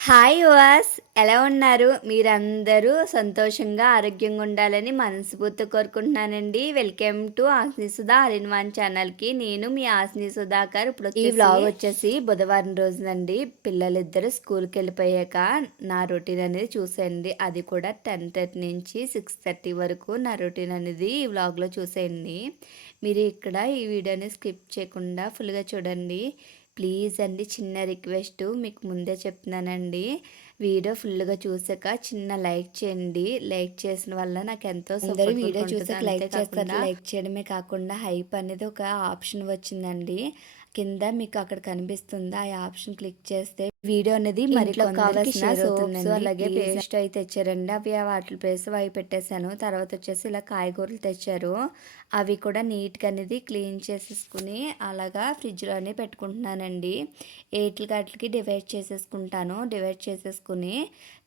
Hi yours, ఎలా ఉన్నారు? మీరందరూ సంతోషంగా, ఆరోగ్యంగా ఉండాలని మనస్ఫూర్తిగా కోరుకుంటున్నానండి. Welcome to Asni Sudha all in one ఛానల్‌కి. నేను మీ ఆస్ని సుధాకర్. ఈ వ్లాగ్ వచ్చేసి బుధవారం రోజునండి. పిల్లలిద్దరూ స్కూల్‌కెళ్ళిపోయాక నా రొటీన్ అనేది చూసేయండి. అది కూడా 10:30 నుంచి 6:30 వరకు నా రొటీన్ అనేది ఈ వ్లాగ్‌లో చూసేయండి. మీరు ఇక్కడ ఈ వీడియోని స్కిప్ చేయకుండా ఫుల్‌గా చూడండి. ప్లీజ్ అండి, చిన్న రిక్వెస్ట్ మీకు ముందే చెప్తున్నానండి. వీడియో ఫుల్గా చూసాక చిన్న లైక్ చేయండి. లైక్ చేసిన వల్ల నాకు ఎంతో సపోర్ట్ వీడియో చూసాక లైక్ చేస్తారు. లైక్ చేయడమే కాకుండా హైప్ అనేది ఒక ఆప్షన్ వచ్చిందండి కింద, మీకు అక్కడ కనిపిస్తుంది. ఆ ఆప్షన్ క్లిక్ చేస్తే వీడియో అనేది మరి కావాల్సిన సోప్స్ అలాగే పేస్ట్ అయితే తెచ్చారండి. అవి వాటి ప్లేస్ అవి పెట్టేశాను. తర్వాత వచ్చేసి ఇలా కాయగూరలు తెచ్చారు. అవి కూడా నీట్గా అనేది క్లీన్ చేసేసుకుని అలాగా ఫ్రిడ్జ్లోనే పెట్టుకుంటున్నానండి. వాటికి డివైడ్ చేసేసుకుంటాను. డివైడ్ చేసేసుకుని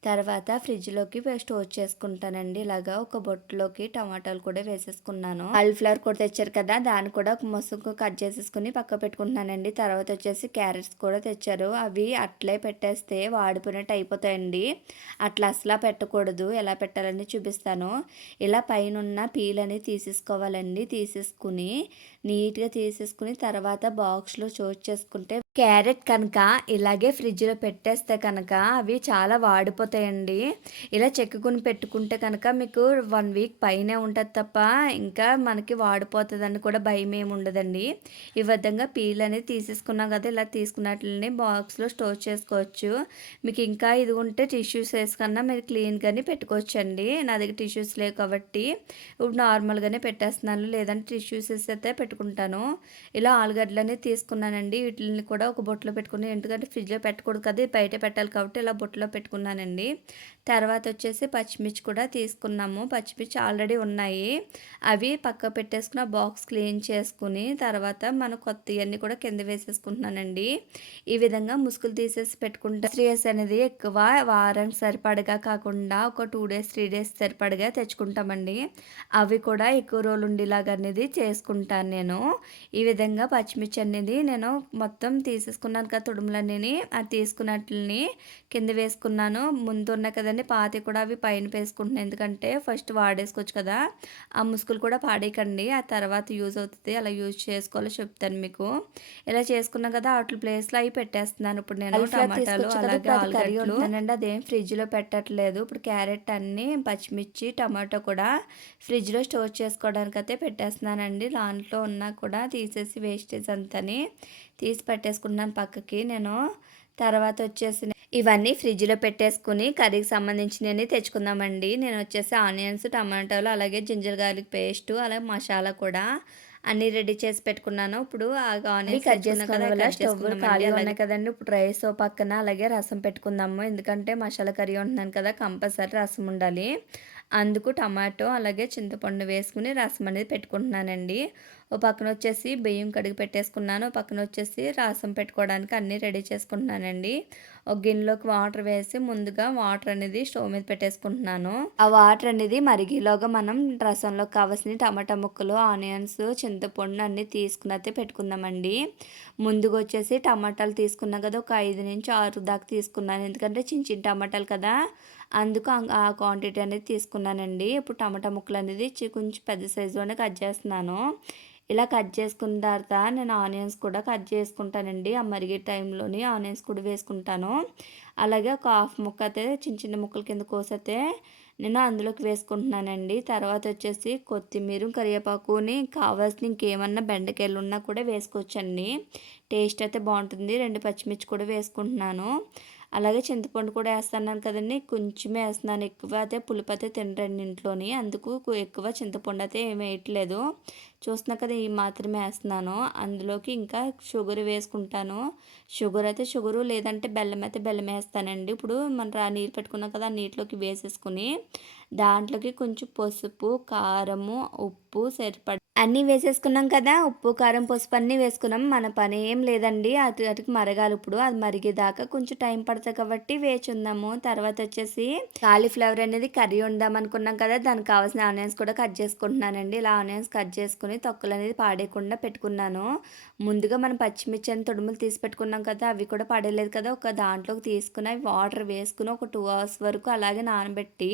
తర్వాత ఫ్రిడ్జ్లోకి స్టోర్ చేసుకుంటానండి. ఇలాగా ఒక బొట్టులోకి టమాటాలు కూడా వేసేసుకున్నాను. కాలీఫ్లవర్ కూడా తెచ్చారు కదా, దాన్ని కూడా ఒక ముసుగు కట్ చేసేసుకుని పక్క పెట్టుకుంటున్నానండి. తర్వాత వచ్చేసి క్యారెట్స్ కూడా తెచ్చారు. అవి అట్లే పెట్టేస్తే వాడిపోయినట్టు అయిపోతాయండి. అట్లా అసలు పెట్టకూడదు. ఎలా పెట్టాలని చూపిస్తాను. ఇలా పైన ఉన్న పీల్ అనేది తీసేసుకోవాలండి. తీసేసుకుని నీట్గా తీసేసుకుని తర్వాత బాక్స్లో స్టోర్ చేసుకుంటే క్యారెట్ కనుక ఇలాగే ఫ్రిడ్జ్లో పెట్టేస్తే కనుక అవి చాలా వాడిపోతాయండి. ఇలా చెక్కుకుని పెట్టుకుంటే కనుక మీకు 1 వీక్ పైనే ఉంటుంది తప్ప ఇంకా మనకి వాడిపోతుందని కూడా భయం ఏమి ఉండదండి. ఈ విధంగా పీల్ అనేది తీసేసుకున్నాం కదా, ఇలా తీసుకున్నట్లని బాక్స్లో స్టోర్ చేసుకోవచ్చు. మీకు ఇంకా ఇది ఉంటే టిష్యూస్ వేసుకన్నా మీరు క్లీన్గానే పెట్టుకోవచ్చు అండి. నా దగ్గర టిష్యూస్ లేవు కాబట్టి ఇప్పుడు నార్మల్గానే పెట్టేస్తున్నాను, లేదంటే టిష్యూస్ వేస్తే పెట్టుకుంటాను. ఇలా ఆలుగడ్డలనే తీసుకున్నానండి. వీటిని కూడా ఒక బొట్లో పెట్టుకుని, ఎందుకంటే ఫ్రిడ్జ్లో పెట్టకూడదు కదా, బయట పెట్టాలి కాబట్టి ఇలా బొట్లో పెట్టుకున్నానండి. తర్వాత వచ్చేసి పచ్చిమిర్చి కూడా తీసుకున్నాము. పచ్చిమిర్చి ఆల్రెడీ ఉన్నాయి, అవి పక్క పెట్టేసుకుని బాక్స్ క్లీన్ చేసుకుని తర్వాత మన కొత్తవన్నీ కూడా కింద వేసేసుకుంటున్నానండి. ఈ విధంగా ముసుగులు తీసేసి పెట్టుకుంటే 3 డేస్ అనేది ఎక్కువ వారం సరిపడగా కాకుండా ఒక 2 డేస్ 3 డేస్ సరిపడగా తెచ్చుకుంటామండి. అవి కూడా ఎక్కువ రోజులు ఉండేలాగా అనేది చేసుకుంటాను నేను. ఈ విధంగా పచ్చిమిర్చి అనేది నేను మొత్తం తీసేసుకున్నాను కదా, తుడుములన్నీ అది తీసుకున్నట్లని కింద వేసుకున్నాను. ముందు ఉన్నాయి కదండి పాతి కూడా అవి పైన వేసుకుంటున్నాను, ఎందుకంటే ఫస్ట్ వాడేసుకోవచ్చు కదా, ఆ ముసుగులు కూడా పాడేయకండి, ఆ తర్వాత యూజ్ అవుతుంది. అలా యూజ్ చేసుకోవాలో చెప్తాను మీకు. ఇలా చేసుకున్నాం కదా, వాటి ప్లేస్లో అవి పెట్టేస్తున్నాను. ఇప్పుడు నేను టమాటాలు అలాగే ఆలుగడ్డలు అండి అదేం ఫ్రిడ్జ్లో పెట్టట్లేదు. ఇప్పుడు క్యారెట్ అన్ని పచ్చిమిర్చి టమాటో కూడా ఫ్రిడ్జ్లో స్టోర్ చేసుకోవడానికి అయితే పెట్టేస్తున్నానండి. దాంట్లో ఉన్నా కూడా తీసేసి వేస్టేజ్ అంతని తీసి పెట్టేసుకున్నాను పక్కకి నేను. తర్వాత వచ్చేసి ఇవన్నీ ఫ్రిడ్జ్లో పెట్టేసుకుని కర్రీకి సంబంధించినవి తెచ్చుకుందామండి. నేను వచ్చేసి ఆనియన్స్ టమాటాలు అలాగే జింజర్ గార్లిక్ పేస్టు అలాగే మసాలా కూడా అన్నీ రెడీ చేసి పెట్టుకున్నాను. ఇప్పుడు ఆనియన్స్ కట్ చేసుకున్న వల్ల స్టవ్ ఖాళీ ఉన్నాయి కదండి. ఇప్పుడు రైస్ పక్కన అలాగే రసం పెట్టుకుందాము, ఎందుకంటే మసాలా కర్రీ ఉంటున్నాను కదా, కంపల్సరీ రసం ఉండాలి. అందుకు టమాటో అలాగే చింతపండు వేసుకుని రసం అనేది పెట్టుకుంటున్నానండి. ఓ పక్కన వచ్చేసి బియ్యం కడిగి పెట్టేసుకున్నాను. పక్కన వచ్చేసి రసం పెట్టుకోవడానికి అన్నీ రెడీ చేసుకుంటున్నానండి. ఒక గిన్నెలోకి వాటర్ వేసి ముందుగా వాటర్ అనేది స్టవ్ మీద పెట్టేసుకుంటున్నాను. ఆ వాటర్ అనేది మరిగేలోగా మనం రసంలోకి కావాల్సిన టమాటా ముక్కలు ఆనియన్స్ చింతపండు అన్నీ తీసుకుని అయితే పెట్టుకుందామండి. ముందుగా వచ్చేసి టమాటాలు తీసుకున్నా కదా, ఒక 5 నుంచి 6 దాకా తీసుకున్నాను, ఎందుకంటే చిన్న చిన్న టమాటాలు కదా, అందుకు ఆ క్వాంటిటీ అనేది తీసుకున్నానండి. ఇప్పుడు టమాటా ముక్కలు అనేది కొంచెం పెద్ద సైజులోనే కట్ చేస్తున్నాను. ఇలా కట్ చేసుకున్న తర్వాత నేను ఆనియన్స్ కూడా కట్ చేసుకుంటానండి. ఆ మరిగే టైంలోని ఆనియన్స్ కూడా వేసుకుంటాను. అలాగే ఒక హాఫ్ ముక్క అయితే చిన్న చిన్న ముక్కల కింద కోసైతే నేను అందులోకి వేసుకుంటున్నానండి. తర్వాత వచ్చేసి కొత్తిమీర కరివేపాకుని కావాల్సిన ఇంకేమన్నా బెండకాయలు ఉన్నా కూడా వేసుకోవచ్చండి. టేస్ట్ అయితే బాగుంటుంది. 2 పచ్చిమిర్చి కూడా వేసుకుంటున్నాను. అలాగే చింతపండు కూడా వేస్తున్నాను కదండి, కొంచెమే వేస్తున్నాను, ఎక్కువ అయితే పులుపు అయితే తినరండి ఇంట్లోని, అందుకు ఎక్కువ చింతపండు అయితే ఏమి వేయట్లేదు. చూస్తున్నా కదా, ఈ మాత్రమే వేస్తున్నాను. అందులోకి ఇంకా షుగర్ వేసుకుంటాను. షుగర్ అయితే షుగరు, లేదంటే బెల్లం అయితే బెల్లం వేస్తానండి. ఇప్పుడు మనం నీళ్ళు పెట్టుకున్నాం కదా, ఆ నీటిలోకి వేసేసుకుని దాంట్లోకి కొంచెం పసుపు కారము ఉప్పు సరిపడ అన్నీ వేసేసుకున్నాం కదా! ఉప్పు, కారం, పసుపు అన్నీ వేసుకున్నాం. మన పనేం లేదండి. అటుకి మరగాలిప్పుడు. అది మరిగేదాకా కొంచెం టైం పడతది కాబట్టి వేచుందాము. తర్వాతొచ్చేసి కాలీఫ్లవర్ అనేది కర్రీ వండామనుకున్నాం కదా! దానికి కావాల్సిన ఆనియన్స్ కూడా కట్ చేసుకుంటున్నానండి. ఇలా ఆనియన్స్ కట్ చేసుకొని తొక్కలనేది పాడేయకుండా పెట్టుకున్నాను. ముందుగా మనం పచ్చిమిర్చి అని తొడుములు తీసి పెట్టుకున్నాం కదా! అవి కూడా పడేయలేదు కదా! ఒక దాంట్లోకి తీసుకొని అవి వాటర్ వేసుకొని ఒక 2 అవర్స్ వరకు అలాగే నానబెట్టి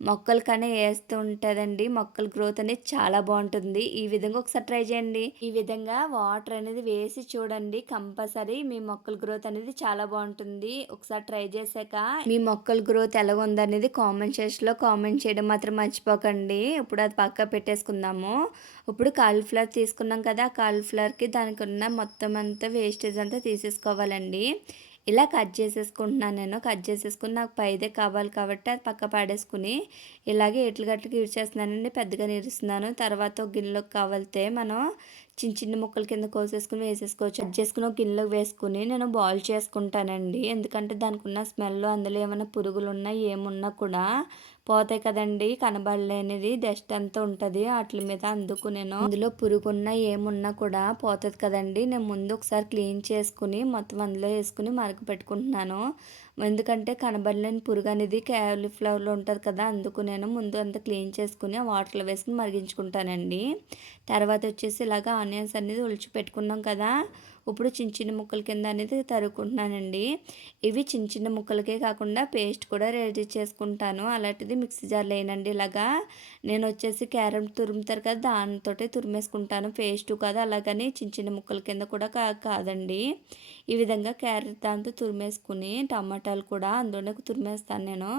మొక్కలకనే ఏస్తూ ఉంటదండి. మొక్కల గ్రోత్ అనేది చాలా బావుంటుంది. ఈ విధంగా ఒకసారి ట్రై చేయండి. ఈ విధంగా వాటర్ అనేది వేసి చూడండి. కంపల్సరీ మీ మొక్కల గ్రోత్ అనేది చాలా బావుంటుంది. ఒకసారి ట్రై చేశాక మీ మొక్కల గ్రోత్ ఎలాగుందనేది కామెంట్ సెక్షన్‌లో కామెంట్ చేయడం మాత్రం మర్చిపోకండి. ఇప్పుడు అది పక్కన పెట్టేసుకుందాము. ఇప్పుడు కాలీఫ్లవర్ తీసుకున్నాం కదా! ఆ కాలీఫ్లవర్‌కి దానికున్న మొత్తం అంతా వేస్టేజ్ అంతా తీసేసుకోవాలండి. ఇలా కట్ చేసేసుకుంటున్నాను నేను. కట్ చేసేసుకొని నాకు పైదే కావాలి కాబట్టి అది పక్క పడేసుకొని ఇలాగే ఎట్లు గట్లకి ఇడిచేస్తున్నానండి. పెద్దగానే ఇరుస్తున్నాను. తర్వాత ఒక గిన్నెలోకి కావాలితే మనం చిన్న చిన్న ముక్కల కింద కోసేసుకొని వేసేసుకోవచ్చు. కట్ చేసుకొని ఒక గిన్నెలోకి వేసుకొని నేను బాయిల్ చేసుకుంటానండి. ఎందుకంటే దానికి ఉన్న స్మెల్ అందులో ఏమైనా పురుగులున్నా ఏమున్నా కూడా పోతాయి కదండీ! కనబడలేనిది డస్ట్ అంతా ఉంటది ఆటిల మీద. అందుకు నేను అందులో పురుగున్నా ఏమున్నా కూడా పోతది కదండీ! నేను ముందు ఒకసారి క్లీన్ చేసుకొని మొత్తం అందులో వేసుకొని మరకపెట్టుకుంటున్నాను. ఎందుకంటే కనబడలేని పురుగు అనేది కాలీఫ్లవర్‌లో ఉంటది కదా! అందుకు నేను ముందు అంతా క్లీన్ చేసుకొని ఆ వాటర్‌లో వేసుకొని మరిగించుకుంటానండి. తర్వాత వచ్చేసి ఇలాగ ఆనియన్స్ అనేది ఒలిచి పెట్టుకున్నాం కదా! ఇప్పుడు చిన్న చిన్న ముక్కల కింద అనేది తరుక్కుంటున్నానండి. ఇవి చిన్న చిన్న ముక్కలకే కాకుండా పేస్ట్ కూడా రెడీ చేసుకుంటాను. అలాంటిది మిక్సీ జార్‌లో వేయనండి. ఇలాగా నేనొచ్చేసి క్యారట్ తురుముతారు కదా! దానితోటే తురిమేసుకుంటాను. పేస్టు కాదు అలాగని చిన్న చిన్న ముక్కల కింద కూడా కాదండి. ఈ విధంగా క్యారెట్ దాంతో తురిమేసుకుని టమాటాలు కూడా అందులోనే తురిమేస్తాను నేను.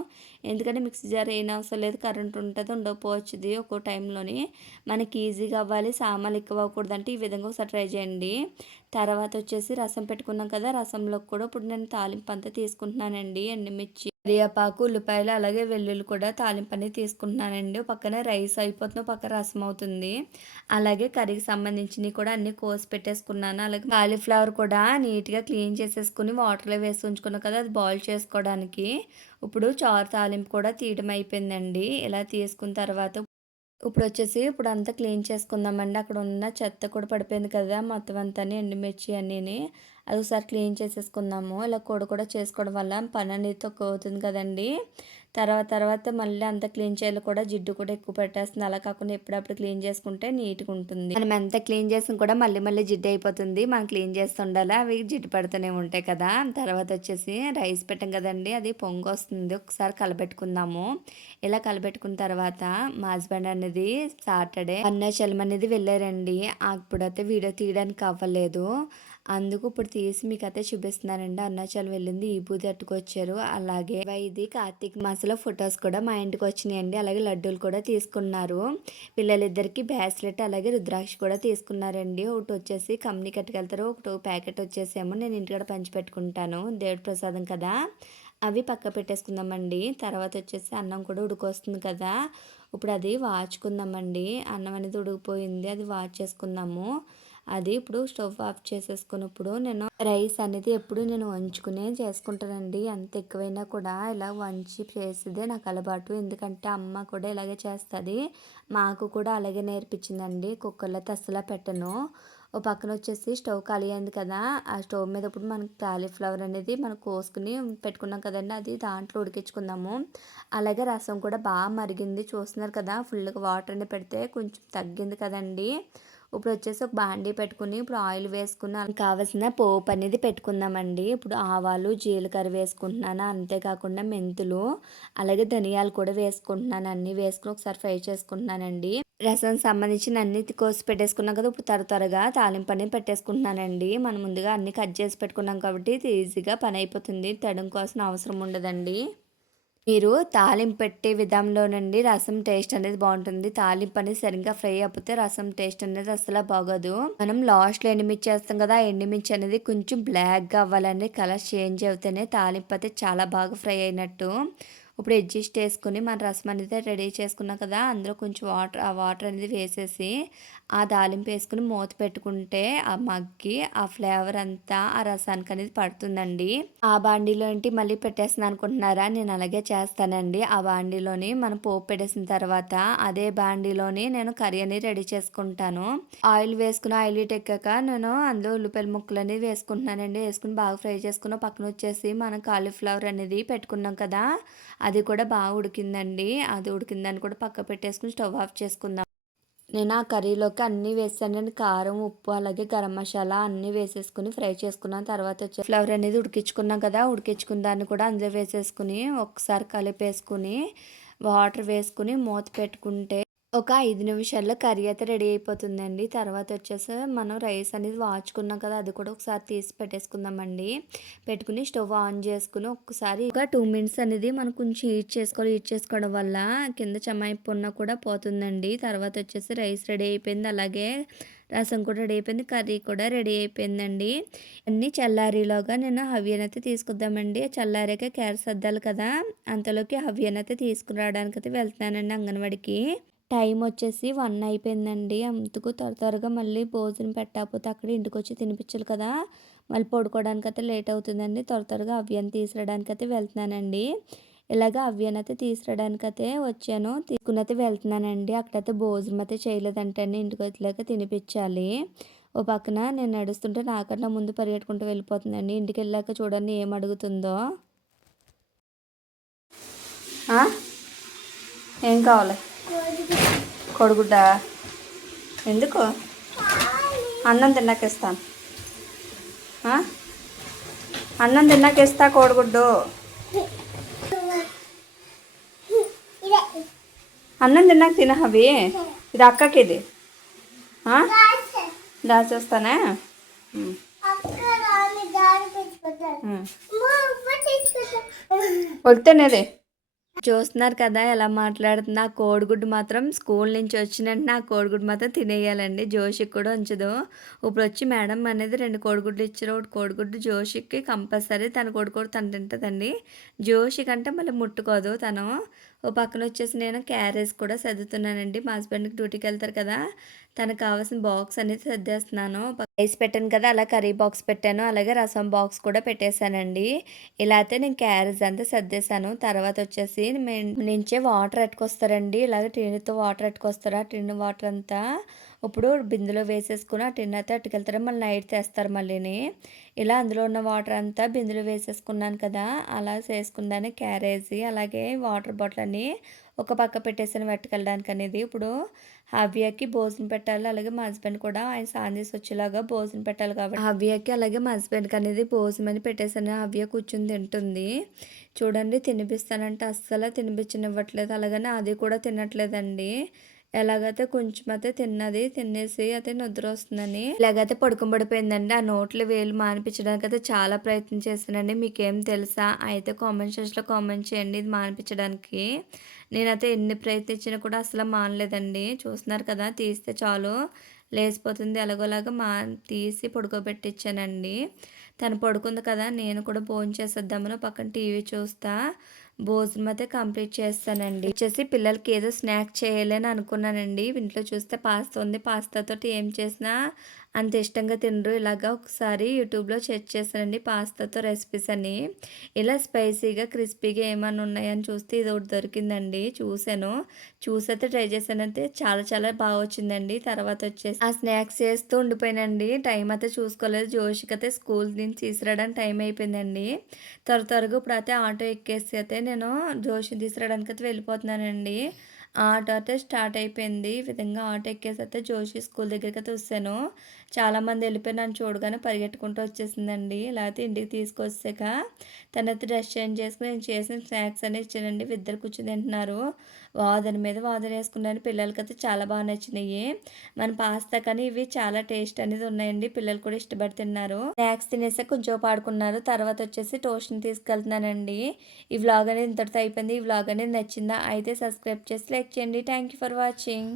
ఎందుకంటే మిక్సీ జార్ వేయనవసరం లేదు. కరెంట్ ఉంటది ఉండకపోవచ్చుది ఒక్కో టైంలోని. మనకి ఈజీగా అవ్వాలి సామాన్లు ఎక్కువ అవ్వకూడదంటే ఈ విధంగా ఒకసారి ట్రై చేయండి. తర్వాత వచ్చేసి రసం పెట్టుకున్నాం కదా! రసంలోకి కూడా ఇప్పుడు నేను తాలింపు అంతా తీసుకుంటున్నానండి. ఎండుమిర్చి, కరివేపాకు, ఉల్లిపాయలు అలాగే వెల్లుల్లి కూడా తాలింపు అనేది తీసుకుంటున్నానండి. పక్కన రైస్ అయిపోతుంది. పక్కన రసం అవుతుంది. అలాగే కర్రీకి సంబంధించినవి కూడా అన్నీ కోసి పెట్టేసుకున్నాను. అలాగే కాలీఫ్లవర్ కూడా నీట్‌గా క్లీన్ చేసేసుకొని వాటర్‌లో వేసి ఉంచుకున్నాను కదా! అది బాయిల్ చేసుకోవడానికి. ఇప్పుడు చారు తాలింపు కూడా తీయడం అయిపోయిందండి. ఇలా తీసుకున్న తర్వాత ఇప్పుడంతా క్లీన్ చేసుకుందామండి. అక్కడున్న చెత్త కూడా పడిపోయింది కదా! మొత్తం అంతాని ఎండుమిర్చి అన్నీని. అదొకసారి క్లీన్ చేసేసుకుందాము. ఇలా కూడా చేసుకోవడం వల్ల పననేది తక్కువవుతుంది కదండీ! తర్వాత మళ్ళీ అంతా క్లీన్ చేయాలి కూడా జిడ్డు కూడా ఎక్కువ పెట్టేస్తుంది. అలా కాకుండా ఎప్పుడప్పుడు క్లీన్ చేసుకుంటే నీట్‌గా ఉంటుంది. మనం ఎంత క్లీన్ చేసినా కూడా మళ్ళీ జిడ్డు అయిపోతుంది. మనం క్లీన్ చేస్తుండాలి. అవి జిడ్డు పడుతూనే ఉంటాయి కదా! తర్వాత వచ్చేసి రైస్ పెట్టాం కదండీ! అది పొంగొస్తుంది. ఒకసారి కలబెట్టుకుందాము. ఇలా కలబెట్టుకున్న తర్వాత మా హస్బెండ్ అనేది సాటర్డే అరుణాచలం అనేది వెళ్ళారండి. అప్పుడైతే వీడియో తీయడానికి అవ్వలేదు. అందుకు ఇప్పుడు తీసి మీకైతే చూపిస్తున్నానండి. అరుణాచలం వెళ్ళింది ఈబూది అట్టుకొచ్చారు. అలాగే ఇది కార్తీక మాసంలో ఫొటోస్ కూడా మా ఇంటికి వచ్చినాయండి. అలాగే లడ్డూలు కూడా తీసుకున్నారు. పిల్లలిద్దరికి బ్రాస్లెట్ అలాగే రుద్రాక్ష కూడా తీసుకున్నారండి. ఒకటి వచ్చేసి కంపెనీ కట్టుకెళ్తారు. ఒకటి ప్యాకెట్ వచ్చేసేమో నేను ఇంటికాడ పంచిపెట్టుకుంటాను. దేవుడి ప్రసాదం కదా! అవి పక్క పెట్టేసుకుందామండి. తర్వాత వచ్చేసి అన్నం కూడా ఉడికొస్తుంది కదా! ఇప్పుడు అది వాచుకుందామండి. అన్నం అనేది ఉడికిపోయింది. అది వాచేసుకుందాము. అది ఇప్పుడు స్టవ్ ఆఫ్ చేసేసుకున్నప్పుడు నేను రైస్ అనేది ఎప్పుడు నేను వంచుకునే చేసుకుంటానండి. ఎంత ఎక్కువైనా కూడా ఇలా వంచి చేసేదే నాకు అలవాటు. ఎందుకంటే అమ్మ కూడా ఇలాగే చేస్తుంది. మాకు కూడా అలాగే నేర్పించిందండి. కుక్కర్లో అయితే అస్సలు పెట్టను. ఓ పక్కన వచ్చేసి స్టవ్ ఖాళీ అయింది కదా! ఆ స్టవ్ మీద ఇప్పుడు మనకి కాలీఫ్లవర్ అనేది మనం కోసుకుని పెట్టుకున్నాం కదండీ! అది దాంట్లో ఉడికించుకుందాము. అలాగే రసం కూడా బాగా మరిగింది. చూస్తున్నారు కదా! ఫుల్‌గా వాటర్ అనేది పెడితే కొంచెం తగ్గింది కదండీ! ఇప్పుడు వచ్చేసి ఒక బాండీ పెట్టుకుని ఇప్పుడు ఆయిల్ వేసుకుని కావాల్సిన పోపు అనేది పెట్టుకుందామండి. ఇప్పుడు ఆవాలు, జీలకర్ర వేసుకుంటున్నాను. అంతేకాకుండా మెంతులు, అలాగే ధనియాలు కూడా వేసుకుంటున్నాను. అన్నీ వేసుకుని ఒకసారి ఫ్రై చేసుకుంటున్నానండి. రసం సంబంధించిన అన్నీ కోసి పెట్టేసుకున్నాం కదా! ఇప్పుడు త్వరగా తాలింపు అనేది పెట్టేసుకుంటున్నానండి. మనం ముందుగా అన్నీ కట్ చేసి పెట్టుకున్నాం కాబట్టి ఇది ఈజీగా పని అయిపోతుంది. తడుం కోసం అవసరం ఉండదండి. మీరు తాలింపు పెట్టే విధంలోనండి రసం టేస్ట్ అనేది బాగుంటుంది. తాలింపు అనేది సరిగ్గా ఫ్రై అయిపోతే రసం టేస్ట్ అనేది అస్సలు బాగోదు. మనం లాస్ట్‌లో ఎండుమిర్చి వేస్తాం కదా! ఆ ఎండుమిర్చి అనేది కొంచెం బ్లాక్‌గా అవ్వాలండి. కలర్ చేంజ్ అవుతేనే తాలింపు అయితే చాలా బాగా ఫ్రై అయినట్టు. ఇప్పుడు అడ్జస్ట్ చేసుకుని మన రసం అనేది రెడీ చేసుకున్నాం కదా, అందులో కొంచెం వాటర్, ఆ వాటర్ అనేది వేసేసి ఆ తాలింపు వేసుకుని మూత పెట్టుకుంటే ఆ మగ్గి ఆ ఫ్లేవర్ అంతా ఆ రసానికి అనేది పడుతుందండి. ఆ బాండీలో ఏంటి మళ్ళీ పెట్టేస్తున్నాను అనుకుంటున్నారా, నేను అలాగే చేస్తానండి. ఆ బాండీలోని మనం పోపు పెట్టేసిన తర్వాత అదే బాండీలోని నేను కర్రీ అనేది రెడీ చేసుకుంటాను. ఆయిల్ వేసుకుని ఆయిల్ హీట్ ఎక్కాక నేను అందులో ఉల్లిపాయల ముక్కలు అనేది వేసుకుంటున్నానండి. వేసుకుని బాగా ఫ్రై చేసుకున్న పక్కన వచ్చేసి మనం కాలీఫ్లవర్ అనేది పెట్టుకున్నాం కదా, అది కూడా బాగా ఉడికిందండి. అది ఉడికిందని కూడా పక్క పెట్టేసుకుని స్టవ్ ఆఫ్ చేసుకుందాం. నేను ఆ కర్రీలోకి అన్నీ వేసానండి. కారం, ఉప్పు అలాగే గరం మసాలా అన్నీ వేసేసుకుని ఫ్రై చేసుకున్నాను. తర్వాత వచ్చి ఫ్లవర్ అనేది ఉడికించుకున్నాం కదా, ఉడికించుకున్న దాన్ని కూడా అందులో వేసేసుకుని ఒకసారి కలిపేసుకుని వాటర్ వేసుకుని మూత పెట్టుకుంటే ఒక 5 నిమిషాల్లో కర్రీ అయితే రెడీ అయిపోతుందండి. తర్వాత వచ్చేసి మనం రైస్ అనేది వాచుకున్నాం కదా, అది కూడా ఒకసారి తీసి పెట్టేసుకుందామండి. పెట్టుకుని స్టవ్ ఆన్ చేసుకుని ఒక్కసారి ఒక 2 మినిట్స్ అనేది మనం కొంచెం హీట్ చేసుకోవాలి. హీట్ చేసుకోవడం వల్ల కింద చెమాయిపోన్న కూడా పోతుందండి. తర్వాత వచ్చేసి రైస్ రెడీ అయిపోయింది. అలాగే రసం కూడా రెడీ అయిపోయింది. కర్రీ కూడా రెడీ అయిపోయిందండి. అన్నీ చల్లారిలోగా నేను హవ్యని అయితే తీసుకొద్దామండి. చల్లారాక క్యారెట్ సర్దాలి కదా, అంతలోకి హవ్యని అయితే తీసుకురావడానికి అయితే వెళ్తున్నానండి అంగన్వాడికి. టైం వచ్చేసి 1 అయిపోయిందండి. అందుకు త్వరగా మళ్ళీ భోజనం పెట్టకపోతే అక్కడ ఇంటికొచ్చి తినిపించాలి కదా, మళ్ళీ పడుకోవడానికైతే లేట్ అవుతుందండి. త్వరగా అవ్యని తీసుకురావడానికైతే వెళ్తున్నానండి. ఇలాగ అవ్యనైతే తీసుకురావడానికైతే వచ్చాను. తీసుకునైతే వెళ్తున్నానండి. అక్కడైతే భోజనం అయితే చేయలేదంటే అండి, ఇంటికి వచ్చాక తినిపించాలి. ఓ పక్కన నేను నడుస్తుంటే నాకన్నా ముందు పరిగెట్టుకుంటూ వెళ్ళిపోతుందండి. ఇంటికి వెళ్ళాక చూడండి ఏం అడుగుతుందో. ఏం కావాలి? కోడిగుడ్డ. ఎందుకు? అన్నం తిన్నాక ఇస్తాను. అన్నం తిన్నాక ఇస్తా కోడిగుడ్డు. అన్నం తిన్నాక తిన అవి. ఇది అక్కకి, ఇది దాచేస్తానే. వస్తేనేది చూస్తున్నారు కదా ఎలా మాట్లాడుతుంది. ఆ కోడిగుడ్డు మాత్రం స్కూల్ నుంచి వచ్చినట్టు ఆ కోడిగుడ్డు మాత్రం తినేయాలండి. జోషికి కూడా ఉంచదు. ఇప్పుడు వచ్చి మేడం అనేది 2 కోడిగుడ్లు ఇచ్చారు. ఒకటి కోడిగుడ్డు జోషికి కంపల్సరీ, తన కోడిగుడ్డు తను తింటుందండి. జోషి కంటే మళ్ళీ ముట్టుకోదు తను. ఓ పక్కన వచ్చేసి నేను క్యారేజ్ కూడా సర్దుతున్నానండి. మా హస్బెండ్కి డ్యూటీకి వెళ్తారు కదా, తనకు కావాల్సిన బాక్స్ అనేది సర్దేస్తున్నాను. రైస్ పెట్టాను కదా, అలా కర్రీ బాక్స్ పెట్టాను. అలాగే రసం బాక్స్ కూడా పెట్టేశానండి. ఇలా అయితే నేను క్యారేజ్ అంతా సర్దేశాను. తర్వాత వచ్చేసి నుంచే వాటర్ ఎట్టుకొస్తారండి. ఇలాగే టిన్నుతో వాటర్ ఎట్టుకొస్తారు. ఆ టిన్ వాటర్ అంతా ఇప్పుడు బిందులో వేసేసుకుని ఆ టిన్ అయితే అట్టుకెళ్తారు. మళ్ళీ నైట్ తెస్తారు మళ్ళీని. ఇలా అందులో ఉన్న వాటర్ అంతా బిందులో వేసేసుకున్నాను కదా, అలా చేసుకున్నాను. క్యారేజీ అలాగే వాటర్ బాటిల్ అని ఒక పక్క పెట్టేసాను పట్టుకెళ్ళడానికి అనేది. ఇప్పుడు హవ్యకి భోజనం పెట్టాలి. అలాగే మా హస్బెండ్ కూడా ఆయన సాందీస్ వచ్చేలాగా భోజనం పెట్టాలి కాబట్టి హవ్యకి అలాగే మా హస్బెండ్కి అనేది భోజనం అని పెట్టేశాను. హవ్య కూర్చుని తింటుంది. చూడండి తినిపిస్తానంటే అస్సలు తినిపించనివ్వట్లేదు. అలాగని అది కూడా తినట్లేదండి. ఎలాగైతే కొంచెం అయితే తిన్నది, తినేసి అయితే నిద్ర వస్తుందని ఇలాగైతే పడుకోబడిపోయిందండి. ఆ నోట్లో వేలు మానిపించడానికి అయితే చాలా ప్రయత్నం చేశానండి. మీకేం తెలుసా అయితే కామెంట్ సెక్షన్లో కామెంట్ చేయండి ఇది మానిపించడానికి. నేనైతే ఎన్ని ప్రయత్నించినా కూడా అసలు మానలేదండి. చూస్తున్నారు కదా, తీస్తే చాలు లేచిపోతుంది. ఎలాగోలాగా తీసి పడుకోబెట్టించానండి. తను పడుకుంది కదా, నేను కూడా భోంచేసేద్దామని పక్కన టీవీ చూస్తా భోజనం అయితే కంప్లీట్ చేస్తానండి. వచ్చేసి పిల్లలకి ఏదో స్నాక్ చేయాలని అనుకున్నానండి. ఇంట్లో చూస్తే పాస్తా ఉంది. పాస్తాతోటి ఏం చేసినా అంత ఇష్టంగా తినరు. ఇలాగా ఒకసారి యూట్యూబ్లో సెర్చ్ చేశానండి పాస్తాతో రెసిపీస్ అని. ఇలా స్పైసీగా క్రిస్పీగా ఏమైనా ఉన్నాయని చూస్తే ఇది ఒకటి దొరికిందండి. చూసైతే ట్రై చేశానంటే చాలా బాగా వచ్చిందండి. తర్వాత వచ్చేసి ఆ స్నాక్స్ చేస్తూ ఉండిపోయానండి. టైం అయితే చూసుకోలేదు. జోషికి అయితే స్కూల్ నుంచి తీసుకురావడానికి టైం అయిపోయిందండి. త్వరగా ఇప్పుడైతే ఆటో ఎక్కేసి అయితే నేను జోషిని తీసుకురావడానికి అయితే వెళ్ళిపోతున్నానండి. ఆటో అయితే స్టార్ట్ అయిపోయింది. ఈ విధంగా ఆటో ఎక్కేసి అయితే జోషి స్కూల్ దగ్గరికి అయితే వస్తాను. చాలామంది వెళ్ళిపోయి నన్ను చూడగానే పరిగెట్టుకుంటూ వచ్చేసిందండి. లేకపోతే ఇంటికి తీసుకొచ్చాక తనైతే డ్రెస్ చేంజ్ చేసుకుని నేను చేసిన స్నాక్స్ అనేది ఇచ్చానండి. ఇద్దరు కూర్చొని తింటున్నారు. వాదన మీద వాదన వేసుకున్నాను. పిల్లలకైతే చాలా బాగా నచ్చినాయి. మన పాస్తా కానీ ఇవి చాలా టేస్ట్ అనేది ఉన్నాయండి. పిల్లలు కూడా ఇష్టపడి తిన్నారు. స్నాక్స్ తినేసి కొంచెం పాడుకున్నారు. తర్వాత వచ్చేసి ట్యూషన్ తీసుకెళ్తున్నానండి. ఈ వ్లాగ్ అనేది ఇంతటితో అయిపోయింది. ఈ వ్లాగ్ అనేది నచ్చిందా అయితే సబ్స్క్రైబ్ చేసి లైక్ చేయండి. Thank you for watching.